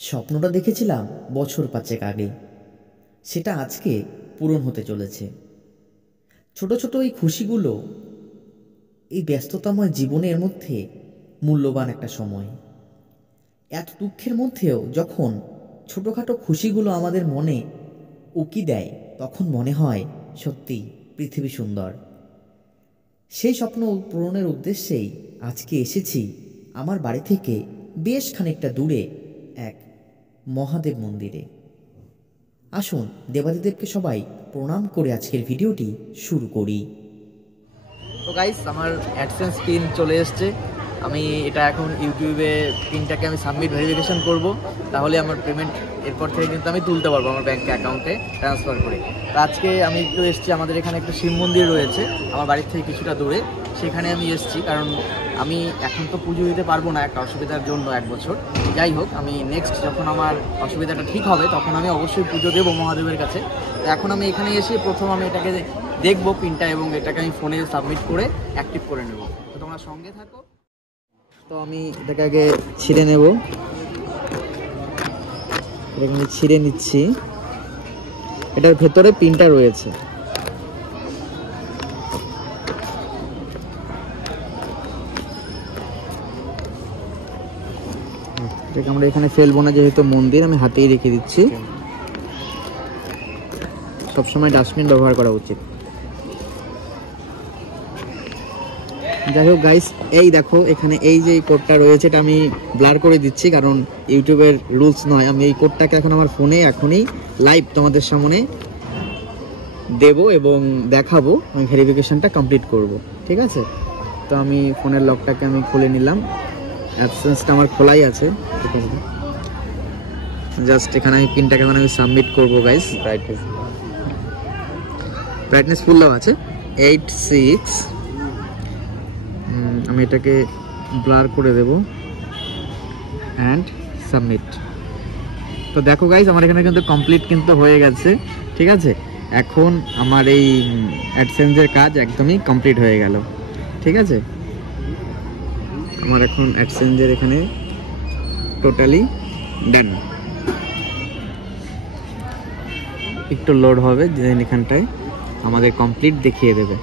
স্বপ্নটা দেখেছিলাম বছর পাঁচেক আগে, সেটা আজকে পূরণ হতে চলেছে। ছোট ছোট এই খুশিগুলো এই ব্যস্ততাময় জীবনের মধ্যে মূল্যবান একটা সময়। এত দুঃখের মধ্যেও যখন ছোটোখাটো খুশিগুলো আমাদের মনে উকি দেয়, তখন মনে হয় সত্যিই পৃথিবী সুন্দর। সেই স্বপ্ন পূরণের উদ্দেশ্যেই আজকে এসেছি আমার বাড়ি থেকে বেশ খানিকটা দূরে এক মহাদেব মন্দিরে। আসুন দেবাদিদেবকে সবাই প্রণাম করে আজকের ভিডিওটি শুরু করি। তো গাইস, আমার অ্যাডসেন্স পিন চলে এসছে। আমি এটা এখন ইউটিউবে পিনটাকে আমি সাবমিট ভেরিফিকেশন করব, তাহলে আমার পেমেন্ট এরপর থেকে কিন্তু আমি তুলতে পারবো আমার ব্যাঙ্ক অ্যাকাউন্টে ট্রান্সফার করে। তো আজকে আমি একটু এসেছি, আমাদের এখানে একটা শিব মন্দির রয়েছে আমার বাড়ির থেকে কিছুটা দূরে, সেখানে আমি এসেছি। কারণ আমি এখন তো পুজো দিতে পারবো না একটা অসুবিধার জন্য, 1 বছর। যাই হোক, আমি নেক্সট যখন আমার অসুবিধাটা ঠিক হবে তখন আমি অবশ্যই পুজো দেবো মহাদেবের কাছে। তো এখন আমি এখানে এসে প্রথম আমি এটাকে দেখবো পিনটা, এবং এটাকে আমি ফোনে সাবমিট করে অ্যাক্টিভ করে নেব। তো তোমরা সঙ্গে থাকো। তো আমি এটাকে আগে ছিঁড়ে নেব, এটাকে আমি ছিঁড়ে নিচ্ছি। এটার ভেতরে পিনটা রয়েছে। এটাকে আমরা এখানে ফেলবো না, যেহেতু মন্দির, আমি হাতেই রেখে দিচ্ছি। সবসময় ডাস্টবিন ব্যবহার করা উচিত। যাই হোক গাইস, এই দেখো এখানে এই যে কোডটা রয়েছে, এটা আমি ব্লার করে দিচ্ছি কারণ ইউটিউবের রুলস নয়। আমি এই কোডটাকে এখন আমার ফোনে এখনই লাইভ তোমাদের সামনে দেব এবং দেখাবো। আমি ভেরিফিকেশনটা কমপ্লিট করব, ঠিক আছে? তো আমি ফোনের লকটাকে আমি খুলে নিলাম। অ্যাডসেন্সটা আমার খোলাই আছে, ঠিক আছে? জাস্ট এখানে আমি পিনটাকে এখন আমি সাবমিট করবো গাইস। ব্রাইটনেস ফুল দেওয়া আছে 86। আমি এটাকে ব্লার করে দেব অ্যান্ড সাবমিট। তো দেখো গাইস, আমার এখানে কিন্তু কমপ্লিট কিন্তু হয়ে গেছে, ঠিক আছে? এখন আমার এই অ্যাডসেন্সের কাজ একদমই কমপ্লিট হয়ে গেল, ঠিক আছে? আমার এখন অ্যাডসেন্সের এখানে টোটালি ডান। একটু লোড হবে, দেন এখানটায় আমাদের কমপ্লিট দেখিয়ে দেবে।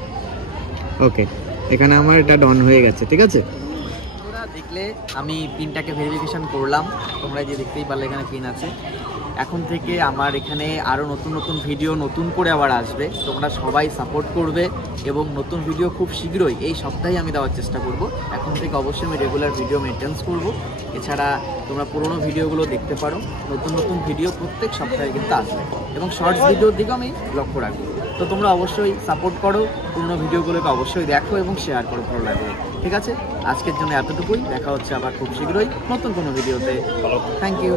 ওকে, এখানে আমার এটা ডন হয়ে গেছে, ঠিক আছে? তোমরা দেখলে আমি পিনটাকে ভেরিফিকেশন করলাম, তোমরা যে দেখতেই পারলে এখানে পিন আছে। এখন থেকে আমার এখানে আরও নতুন নতুন ভিডিও নতুন করে আবার আসবে। তোমরা সবাই সাপোর্ট করবে এবং নতুন ভিডিও খুব শীঘ্রই এই সপ্তাহে আমি দেওয়ার চেষ্টা করব। এখন থেকে অবশ্যই আমি রেগুলার ভিডিও মেনটেন্স করব। এছাড়া তোমরা পুরোনো ভিডিওগুলো দেখতে পারো, নতুন নতুন ভিডিও প্রত্যেক সপ্তাহে কিন্তু আসবে এবং শর্টস ভিডিওর দিকেও আমি লক্ষ্য রাখবো। তো তোমরা অবশ্যই সাপোর্ট করো, পুরোনো ভিডিওগুলোকে অবশ্যই দেখো এবং শেয়ার করো, ভালো লাগবে, ঠিক আছে? আজকের জন্য এতটুকুই। দেখা হচ্ছে আবার খুব শীঘ্রই নতুন কোনো ভিডিওতে। Thank you.